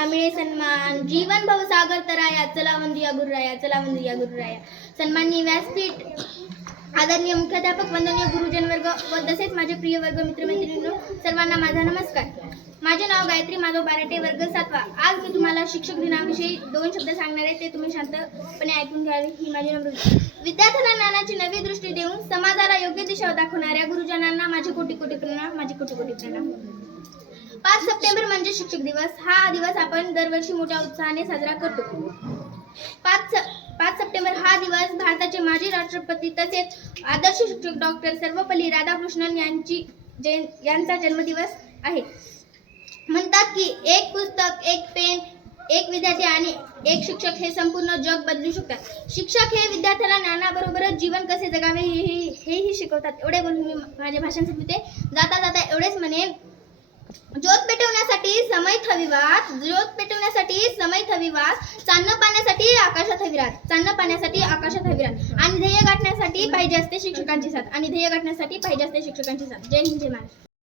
त्यांना मिळे सन्मान, जीवन भवसागर तराया, चला वंदिया गुरुराया, चला वंदिया गुरुराया. सन्माननीय व्यासपीठ, आदरणीय मुख्याध्यापक, वंदनीय गुरुजन वर्ग व तसेच माझे प्रिय वर्ग मित्रमैत्रिणींनो, सर्वांना माझा नमस्कार. माझे नाव गायत्री माधव बाराटे, वर्ग 7वा. आज मी तुम्हाला शिक्षक दिनाविषयी 2 शब्द सांगणार आहे. ते तुम्ही शांतपणे ऐकून घ्यावे ही माझी नम्र विनंती. विद्यार्थ्यांना ज्ञानाची नवी दृष्टी देऊन समाजाला योग्य दिशा दाखवणाऱ्या गुरुजनांना माझे कोटी कोटी प्रणाम, माझे कोटी कोटी प्रणाम. 5 सप्टेंबर म्हणजे शिक्षक दिवस. हा दिवस आपण दरवर्षी मोठ्या उत्साहाने साजरा करतो. 5 सप्टेंबर हा दिवस भारताचे माजी राष्ट्रपती तसेच आदर्श शिक्षक डॉक्टर सर्वपल्ली राधाकृष्णन यांचा जन्मदिवस आहे. म्हणतात की एक पुस्तक, एक पेन, एक विद्यार्थी आणि एक शिक्षक हे संपूर्ण जग बदलू शकतात. शिक्षक हे विद्यार्थ्याला ज्ञानाबरोबरच जीवन कसे जगावे हेही शिकवतात. एवढे बोलून मी माझे भाषण संपवते. जाता जाता एवढेच म्हणेन, ज्योत पेटवण्यासाठी समयत हवी वात, ज्योत पेटवण्यासाठी समयत हवी वात, चांदणं पाण्यासाठी आकाशात हवी रात, चांदणं पाण्यासाठी आकाशात हवी रात. आणि ध्येय गाठण्यासाठी पाहिजे असते शिक्षकांची साथ, आणि ध्येय गाठण्यासाठी पाहिजे असते शिक्षकांची साथ. जय हिंद, जय महाराष्ट्र.